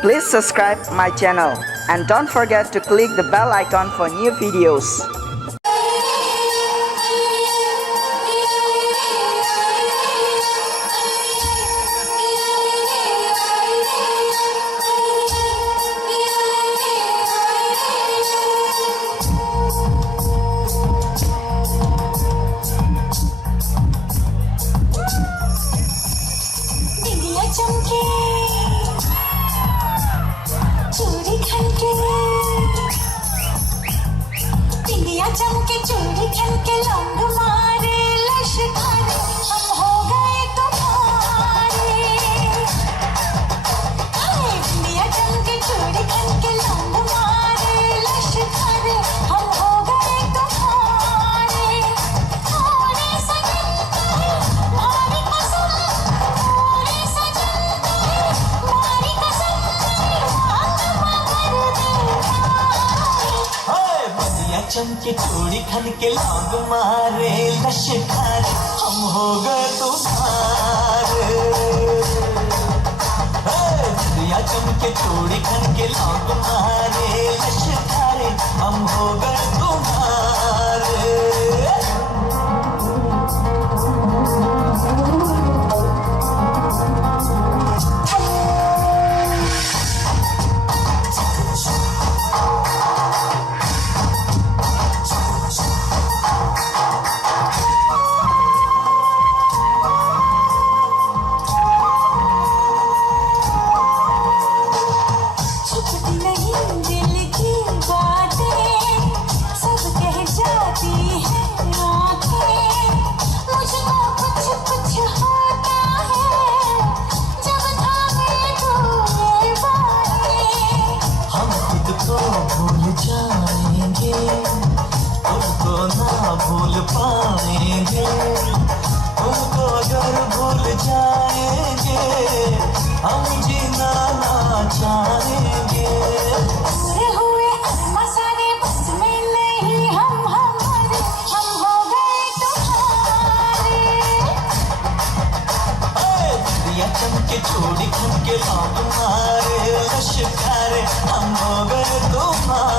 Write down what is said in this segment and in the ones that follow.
Please subscribe my channel and don't forget to click the bell icon for new videos. चमके चूड़ी खनके बिंदिया चमके चूड़ी खनके लौंग मारे लश्कारे हम हो गए तुम्हारे बिंदिया चमके चूड़ी खनके लौंग मारे लश्कारे हम हो गए तुम्हारे थोड़े सजन भारी कसम थोड़े सजन भारी कसम चमके चूड़ी खन के लौंग मारे लश्कारे हम हो गए तुम्हारे दिया चमके चूड़ी खन के लौंग मारे लश्कारे हम हो गए तुम्हारे तुमको ना भूल पाएंगे तुमको अगर भूल जाएंगे हम जीना ना चाहेंगे पूरे हुए मसाले बस में नहीं हम हमारे हम हो गए तुम्हारे दिया चमके चूड़ी खनके लौंग मारे लश्कारे हम हो गए तुम्हारे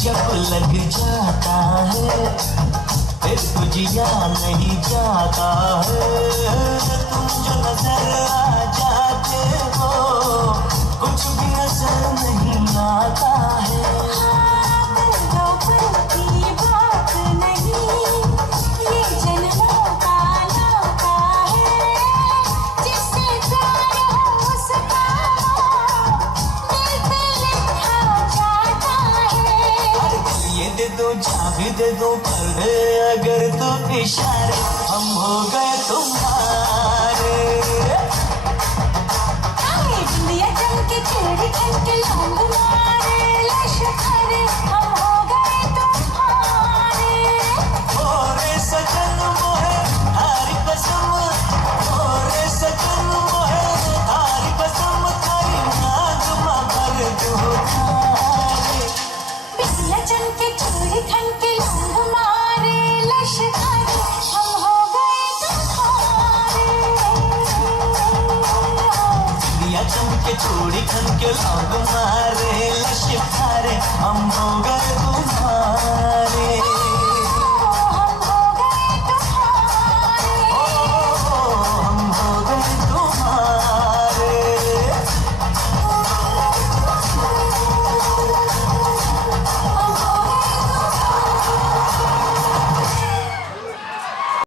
जब लग जाता है फिर तुझिया नहीं जाता है तुम जो नजर आ जाते हो कुछ भी नजर नहीं आता है की बात नहीं ये जन्मों का नाता है जिससे प्यार हो उसका दिल पे लिखा जाता है दे दो झांकी दे दो कर दे अगर तो इशारे हम हो गए तुम्हारे बिंदिया चमके चूड़ी खनके लौंग मारे लश्कारे हम हो गए तुम्हारे ओरे सजन मोहे हारी कसम ओरे सजन मोहे हारी कसम करी नाज मगर दो चमके चूड़ी खनके लौंग मारे लश्कारे हम हो गए तुम्हारे दिया चमके चूड़ी खनके लौंग मारे लश्कारे हम हो गए तुम्हारे